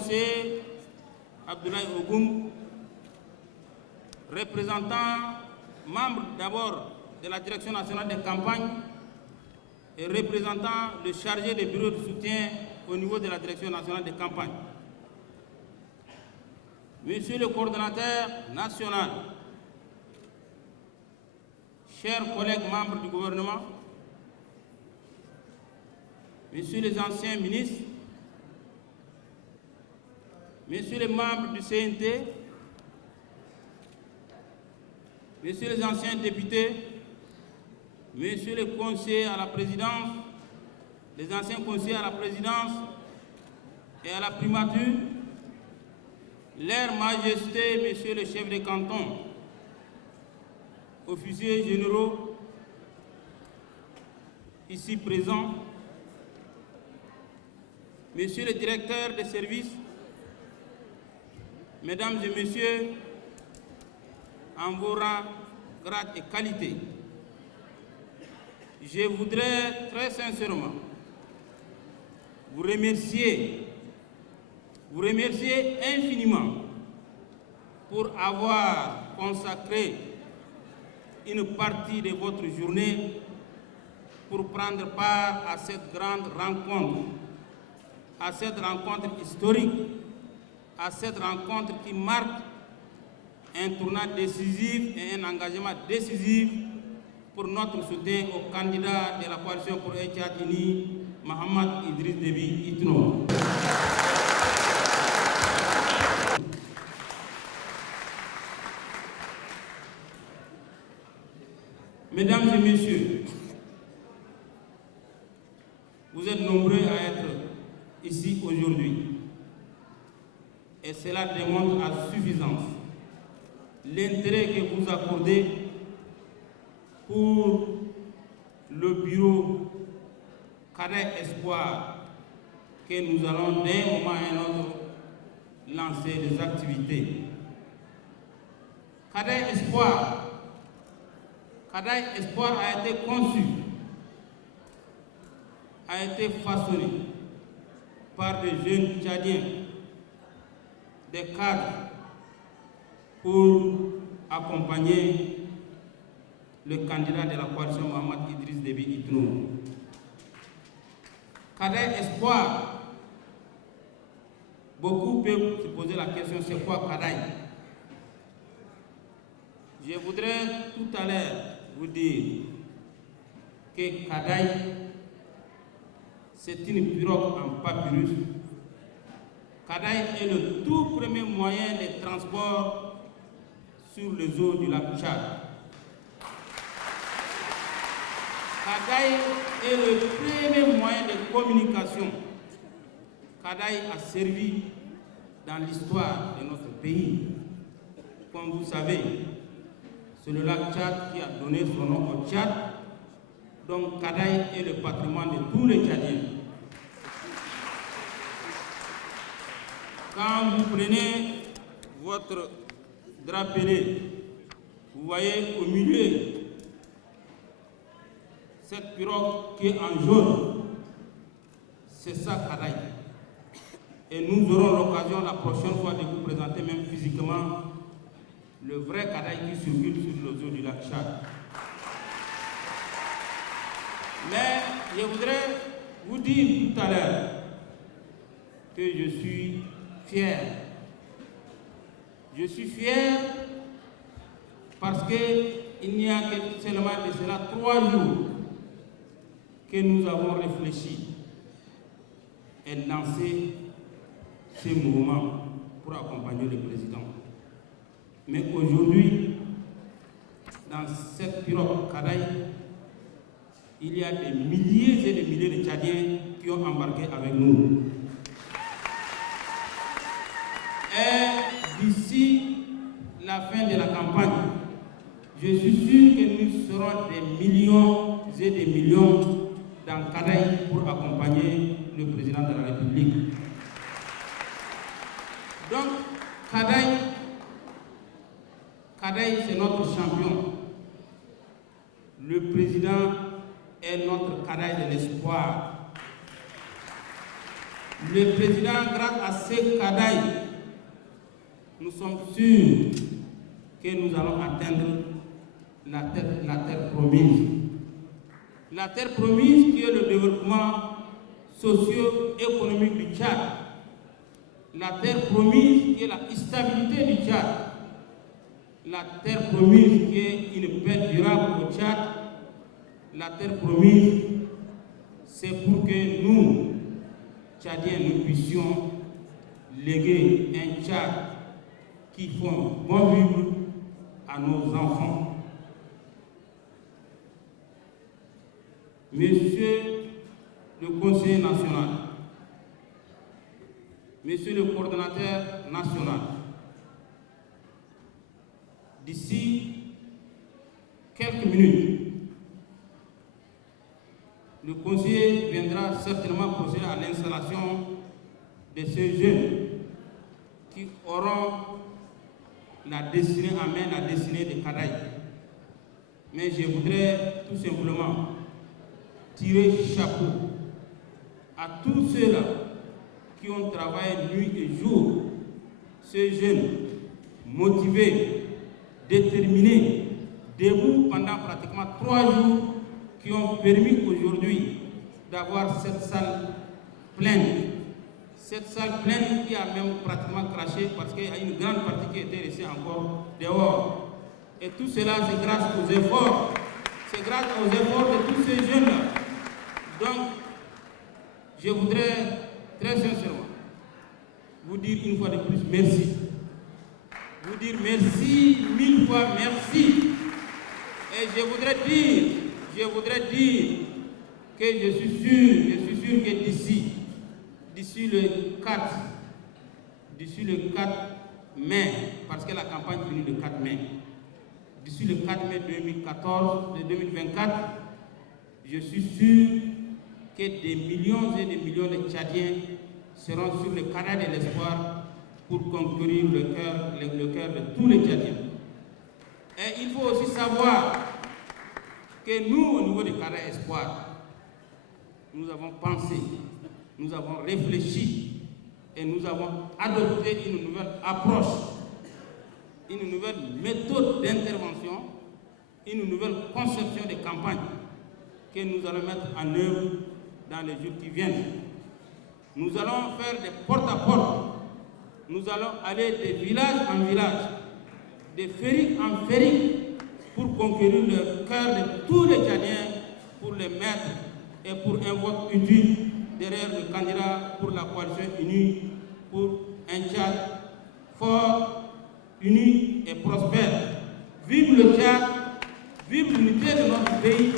conseiller Abdoulaye Ogoum, représentant, membre d'abord de la Direction nationale des campagnes et représentant le chargé des bureaux de soutien au niveau de la Direction nationale des campagnes. Monsieur le coordonnateur national, chers collègues membres du gouvernement, messieurs les anciens ministres, messieurs les membres du CNT, messieurs les anciens députés, messieurs les conseillers à la présidence, les anciens conseillers à la présidence et à la primature, Leur Majesté, messieurs les chefs de canton, officiers généraux ici présents, messieurs les directeurs des services, mesdames et messieurs, en vos rangs, grades et qualités, je voudrais très sincèrement vous remercier infiniment pour avoir consacré une partie de votre journée pour prendre part à cette grande rencontre, à cette rencontre historique, à cette rencontre qui marque un tournant décisif et un engagement décisif pour notre soutien au candidat de la coalition pour un Tchad uni, Mohamed Idriss Déby Itno. Mesdames et messieurs, vous êtes nombreux à être ici aujourd'hui et cela démontre à suffisance l'intérêt que vous accordez pour le bureau Cadet Espoir que nous allons d'un moment à un autre lancer des activités. Cadet Espoir a été conçu, a été façonné par des jeunes Tchadiens, des cadres, pour accompagner le candidat de la coalition Mohamed Idriss Déby Itno. Cadet Espoir, beaucoup peuvent se poser la question, c'est quoi Cadet? Je voudrais tout à l'heure vous dire que Cadet, c'est une pirogue en papyrus. Cadet est le tout premier moyen de transport sur les eaux du lac Tchad. Cadet est le premier moyen de communication. Cadet a servi dans l'histoire de notre pays. Comme vous savez, c'est le lac Tchad qui a donné son nom au Tchad. Donc Cadet est le patrimoine de tous les Tchadiens. Quand vous prenez votre drapelet, vous voyez au milieu cette pirogue qui est en jaune, c'est ça Cadet. Et nous aurons l'occasion la prochaine fois de vous présenter même physiquement le vrai Cadet qui circule sur les eaux du lac Tchad. Mais je voudrais vous dire tout à l'heure que je suis fier. Je suis fier parce qu'il n'y a que seulement de cela 3 jours que nous avons réfléchi et lancé ce mouvement pour accompagner le président. Mais aujourd'hui, dans cette pirogue Cadet, il y a des milliers et des milliers de Tchadiens qui ont embarqué avec nous. Et d'ici la fin de la campagne, je suis sûr que nous serons des millions et des millions dans Cadet pour accompagner le président de la République. Donc, Cadet, c'est notre champion. Le président est notre Cadet de l'espoir. le président, grâce à ces Kadaï, nous sommes sûrs que nous allons atteindre la terre promise. La terre promise qui est le développement socio-économique du Tchad. La terre promise qui est la stabilité du Tchad. La terre promise qui est une paix durable au Tchad. La terre promise, c'est pour que nous, Tchadiens, nous puissions léguer un Tchad qui font bon vivre à nos enfants. Monsieur le conseiller national, monsieur le coordonnateur national, d'ici quelques minutes, le conseiller viendra certainement procéder à l'installation de ces jeunes qui auront la destinée en main, la destinée de Kadaï. Mais je voudrais tout simplement tirer chapeau à tous ceux-là qui ont travaillé nuit et jour, ces jeunes motivés, déterminés, debout pendant pratiquement 3 jours, qui ont permis aujourd'hui d'avoir cette salle pleine. Cette salle pleine qui a même pratiquement craché parce qu'il y a une grande partie qui était restée encore dehors. Et tout cela, c'est grâce aux efforts. C'est grâce aux efforts de tous ces jeunes-là. Donc, je voudrais très sincèrement vous dire une fois de plus merci. Vous dire merci, 1000 fois merci. Et je voudrais dire que je suis sûr que d'ici le 4 mai, parce que la campagne finit le 4 mai, d'ici le 4 mai 2024, je suis sûr que des millions et des millions de Tchadiens seront sur le canal de l'espoir pour conquérir le cœur de tous les Tchadiens. Et il faut aussi savoir que nous, au niveau du canal espoir, nous avons pensé, nous avons réfléchi et nous avons adopté une nouvelle approche, une nouvelle méthode d'intervention, une nouvelle conception de campagne que nous allons mettre en œuvre dans les jours qui viennent. Nous allons faire des porte-à-porte. Nous allons aller de village en village, de féerique en féerique, pour conquérir le cœur de tous les Tchadiens, pour les mettre et pour un vote utile derrière le candidat pour la coalition unie, pour un Tchad fort, uni et prospère. Vive le Tchad, vive l'unité de notre pays.